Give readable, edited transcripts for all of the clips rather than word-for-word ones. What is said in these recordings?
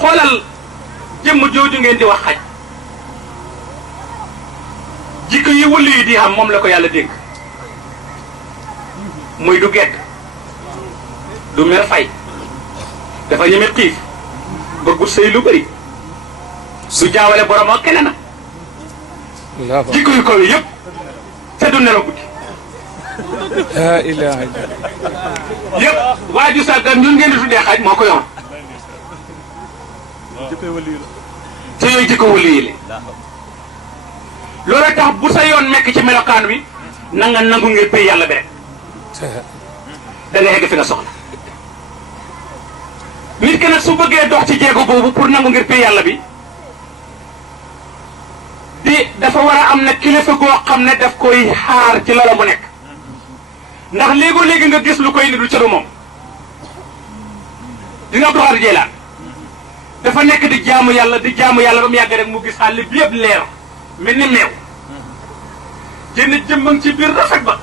xoolal jëmm jooju ngeen di wax xaj jikko yi wëllu yi di xam moom la ko yàlla dénk muy du gedd du mer fay dafa ñeme xiif bëggu sëy lu bëri du jaawale borom ak keneen jikko yu kaw yi yëpp te du nelaw guddi la ilaha illallah yëpp waa ju sàggan ñun ngeen di tuddee xaj moo ko yor te yooyu jikko wëllu yi la loolu tax bu sa yoon nekk ci melokaan wi na nga nangu ngir pay yàlla bi rek da nga yegg fi nga soxla nit ki nag su bëggee dox ci jéego boobu pour nangu ngir pay yàlla bi dafa war a am na kilifa goo xam ne daf koy xaar ci loola mu nekk ndax léegoo-léegi nga gis lu koy ni du cëru moom di nga Abdou Khadre Jeylani dafa nekk di jaamu yàlla ba mu yàgg rek mu gis àll bi yëpp leer mel ni meew jënd jëmbang ci biir rafet ba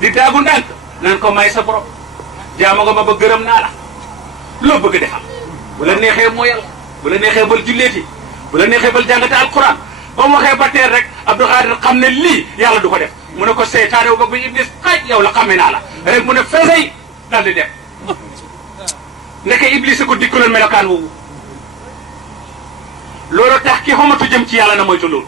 di daagu ndànk naan ko may sa borom jaamu nga ma ba gërëm naa la loo bëgg defal bu la neexee moo yàlla bu la neexee bal julleeti bu la neexee bal jàngate alquran ba mu waxee ba teer rek Abdou Khadre xam ne lii yàlla du ko def mu ne ko seytaane wu bëgg bi iblis xaaj yow la xamee naa la rek mu ne feesay dal di dem ndeke iblis ko dikkaloon melokaan woowu loolu tax ki xamatu jëm ci yàlla na moytu loolu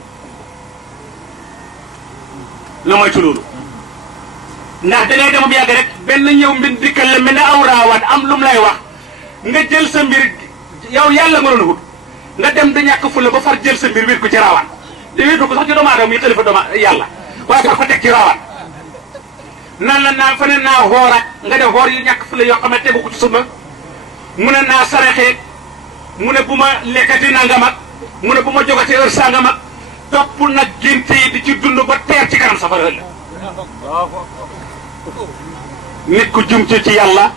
ndax dangay dem bu yàgg rek benn ñëw mbir dikkal la mel ne aw raawaan am lu mu lay wax nga jël sa mbir yow yàlla nga doon wut nga dem da ñàkk fu la ba far jël sa mbir wér ko ci raawaan te wér ko sax ci doomu aadama muy xalifa doomu yàlla waaye far ko teg ci raawaan nan la naa fa ne naa xoor ak nga def xoor yu ñàkk fu la yoo xam ne tegu ko ci sunna mu ne naa saraxee mu ne bu ma lekkati nangam ak mu ne bu ma jógatee heure sangam ak topp nag génte yi di ci dund ba teer ci kanam safara ëllëg nit ku jum ci yàlla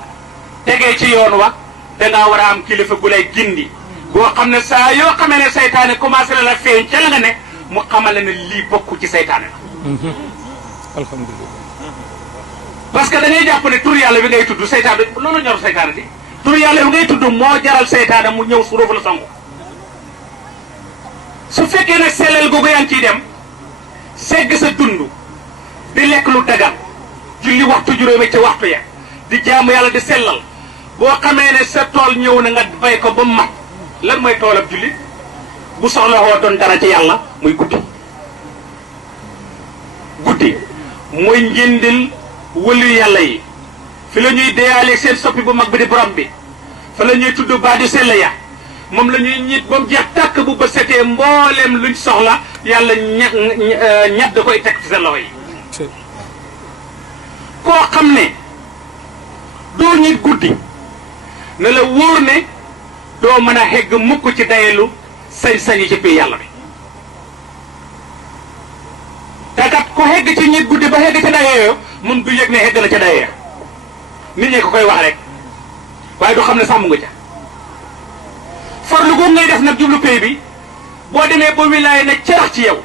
tegee ci yoon wa dangaa war a am kilifa gu lay gindi boo xam ne saa yoo xamee ne saytaane commencé na la feeñ ca la nga ne mu xamal ne lii bokku ci saytaane la alhamdulillah parce que dañuy jàpp ne tur yàlla bi ngay tudd saytaane loolu ñor saytaane di tur yàlla bi ngay tudd moo jaral saytaane mu ñëw su roofu la sangu su fekkee nag sellal googu yaa ngi ciy dem segg sa dund di lekk lu dagal julli waxtu juróomi ci waxtu ya di jaamu yàlla di sellal boo xamee ne sa tool ñëw na nga bay ko ba mu mat lan mooy toolam julli bu soxla woo doon dara ci yàlla muy guddi mooy njëndil wëlu yàlla yi fi la ñuy deyaale seen soppi bu mag bi di borom bi fa la ñuy tudd baaju sell ya moom la ñuy ñit ba mu jeex tàkk bu ba setee mbooleem luñ soxla yàlla ñett da koy teg ci sa loxo yi koo xam ne doo ñit guddi na la wóor ne doo mën a xegg mukk ci dayelu sañ-sañ yi ci biir yàlla bi te kat ku xegg ci ñit guddi ba xegg ci dayoo moom du yëg ne xegg na ca dayoo nit ñi ko koy wax rek waaye du xam ne sàmm nga ca farlu googu ngay def nag jublu pay bi boo demee ba wilaay ne carax ci yow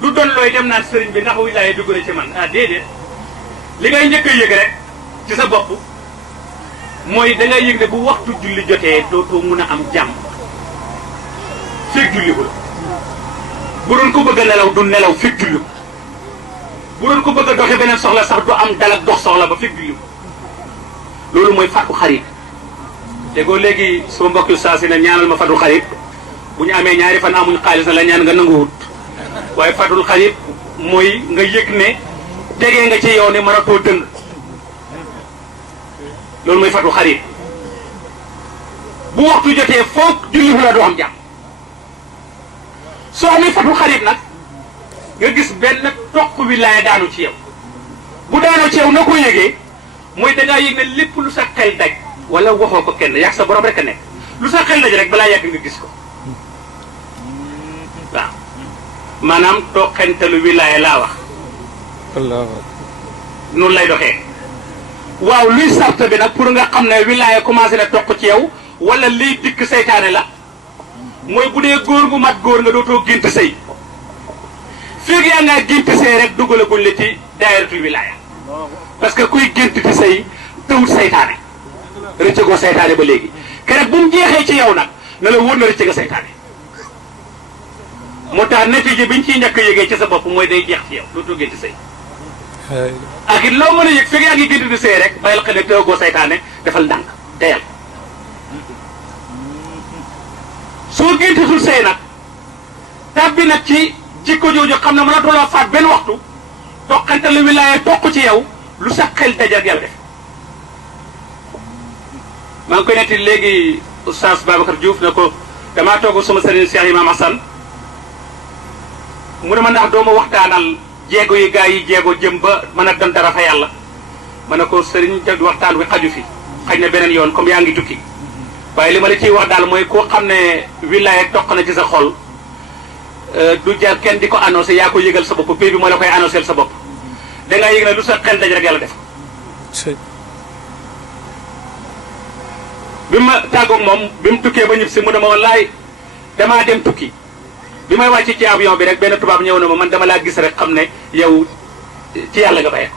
du doon looy dem naan sëriñ bi ndax wilaay dugg na ci man ah déedéet li ngay njëkk a yëg rek ci sa bopp mooy da ngay yëg ne bu waxtu julli jotee dootoo mun a am jàmm fekk julli ko la bu doon ko bëgg a nelaw du nelaw fekk julli ko bu doon ko bëgg a doxe beneen soxla sax du am dal ak dox soxla ba fekk julli ko loolu mooy fàttu xarit te ko léegi suma mbokk yu saa si ne ñaanal ma fàttu xarit bu ñu amee ñaari fan amuñ xaalis na la ñaan nga nanguwut waaye fàttul xarit mooy nga yëg ne tegee nga ci yow ne mënatoo dëng loolu mooy fàttu xarit bu waxtu jotee foog julli fu la doo am jàmm soo amee fàttu xarit nag nga gis benn toq wilaaya daanu ci yow bu daanoo ci yow na ko yëgee mooy dangaa yëg ne lépp lu sa xel daj wala waxoo ko kenn yàgg sa borom rek a nekk lu sa xel daj rek balaa yàgg nga gis ko waaw maanaam toqentalu wilaaya laa wax noonu lay doxee waaw luy sart bi nag pour nga xam ne wilaaya commencé na toq ci yow wala liy dikk seytaane la mooy bu dee góor gu mat góor nga dootoo gént sëy fii yaa ngaa gént sëy rek dugalaguñ la ci daayiratul wilaaya parce que kuy gént di sëy tëwut saytaane rëcc goo saytaane ba léegi keroog bu mu jeexee ci yow nag na la wóor na rëcc nga saytaane moo tax natiije biñ ciy njëkk a yëgee ci sa bopp mooy day jeex ci yow doo toggee ci sëy ak it loo mën a yëg fekk yaa ngi génn di sëy rek bàyyil xel ne tëwagoo saytaane defal ndànk teyal soo géntatul sëy nag tàbbi nag ci jikko jooju xam ne mënatoo la faat benn waxtu toqante la wilaaya toq ci yow lu sax xel dajak yàlla def maa ngi koy netti léegi oustaz Babacar Diouf ne ko damaa toog sama sëriñ Cheikh Imam Hassan mu ne ma ndax dooma waxtaanal jéego yi gaa yi jéego jëm ba mën a dem dara fa yàlla ma ne ko sëriñ te waxtaan wi xaju fi xaj na beneen yoon comme yaa ngi tukki waaye li ma la ciy wax daal mooy koo xam ne wilaaya toq na ci sa xol du jar kenn di ko annoncé yaa ko yëgal sa bopp pays bi moo la koy annoncé sa bopp dangaa yëg ne lu sa xel daj rek yàlla def bi ma tàggoog moom bi mu tukkee ba ñib si mu ne ma wallaay damaa dem tukki bi may wàcc ci avion bi rek benn tubaab ñëw na ma man dama laa gis rek xam ne yow ci yàlla nga bàyyee ko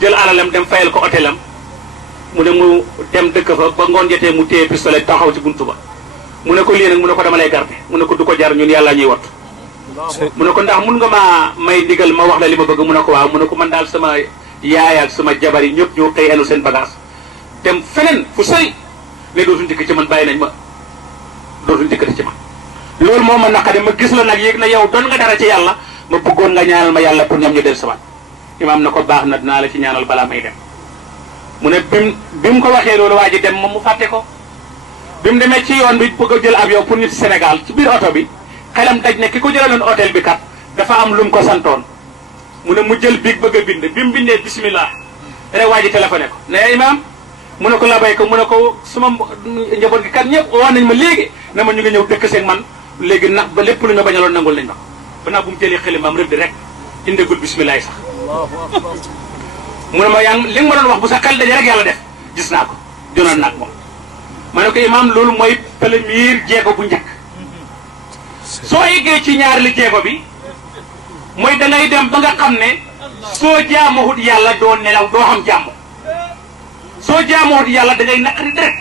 jël alalam dem fayal ko hôtelam mu ne mu dem dëkk fa ba ngoon jotee mu téye pistolet taxaw ci buntu ba mu ne ko lii nag mu ne ko dama lay garde mu ne ko du ko jar ñun yàlla ñuy wattu mu ne ko ndax mun nga maa may ndigal ma wax la li ma bëgg mu ne ko waaw mu ne ko man daal sama yaay ak sama jabar yi ñëpp ñoo xëy enu seen bagage dem feneen fu sëy ne dootuñ dikk ci man bàyyi nañ ma dootuñ dikkati ci man loolu moo ma naqari ma gis la nag yéeg na yow doon nga dara ci yàlla ma bëggoon nga ñaanal ma yàlla pour ñoom ñu del sawaat imaam na ko baax na dinaa la ci ñaanal balaa may dem mu ne bi mu ko waxee loolu waa ji dem moom mu fàtte ko bi mu demee ci yoon bi bëgg a jël avion pour nit Sénégal ci biir oto bi xelam daj ne ki ko jëlaloon hôtel bi kat dafa am lu mu ko santoon mu ne mu jël biig bëgg a bind bi mu bindee bismillah rek waa ji téléphoné ko ne imaam mu ne ko labay ko mu ne ko suma njaboot gi kat ñëpp woo nañ ma léegi na ma ñu ngi ñëw dëkk seeg man léegi nag ba lépp lu ñu bañaloon nangul nañ ma ko ba naa bu mu jëlee xelimam rëdd rek indegul bismillah sax mu ne ma yaa li nga ma doon wax bu sa xel daje rek yàlla def gis naa ko jonoon naag moom ma ne ko imaam loolu mooy premier jéego bu njëkk soo yeggee ci ñaareelu jéego bi mooy da ngay dem ba nga xam ne soo jaamuwut yàlla doo nelaw doo xam jàmm soo jaamuwut yàlla da ngay naqari deret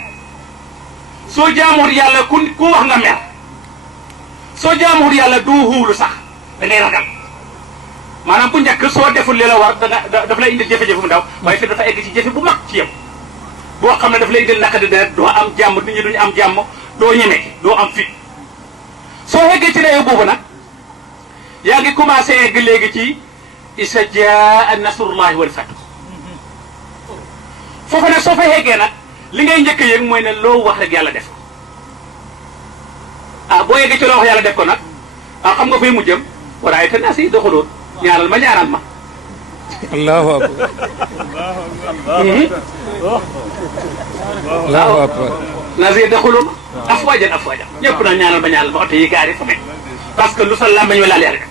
soo jaamuwut yàlla ku wax nga mer soo jaamuwut yàlla doo xuulu sax da ngay ragal maanaam bu njëkk soo deful li la war daf lay indil jafe-jafe bu ndaw waaye fi dafa egg ci jafe bu mag ci yow boo xam ne daf lay indil naqari deret doo am jàmm nit ñi duñu am jàmm doo ñeme doo am fit soo eggee ci réew boobu nag yaa ngi commencé egg léegi ci isa jaa nasrullahi wal fath foofu nag soo fa eggee nag li ngay njëkk a yëg mooy ne loo wax rek yàlla def ko ah boo eggee ci loo wax yàlla def ko nag ah xam nga fay mu jëm wala ay tendaas yi doxaloon ñaanal ma ñaanal ma. allahu akbar. allahu akbar. Nasir doxaloon afwaajan afwaajan ñëpp na ñaanal ma ñaanal ma oto yi gaari fa nekk parce que lu sa làmbañ wi laal rek.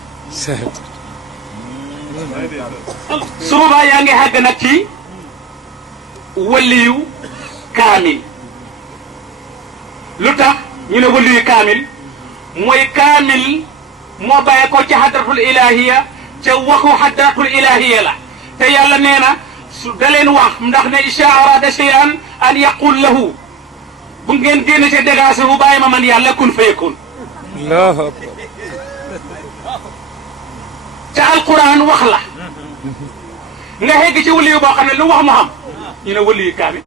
su boobaa yaa ngi xàgg nag ci waliyu kaamil lu tax ñu ne waliyu kaamil mooy kaamil moo bàyyi ko ci hadratul ilahiya ca waxu hadratul ilahiya la te yàlla nee na su da leen wax ndax ne isha arada shay'an an yaqul lahu bu ngeen génn ca dégagé bu bàyyi ma man yàlla kun fayakun. allahu akbar. te alquran wax la nga xegg ci waliyu boo xam ne lu wax mu xam ñu ne waliyu kaamil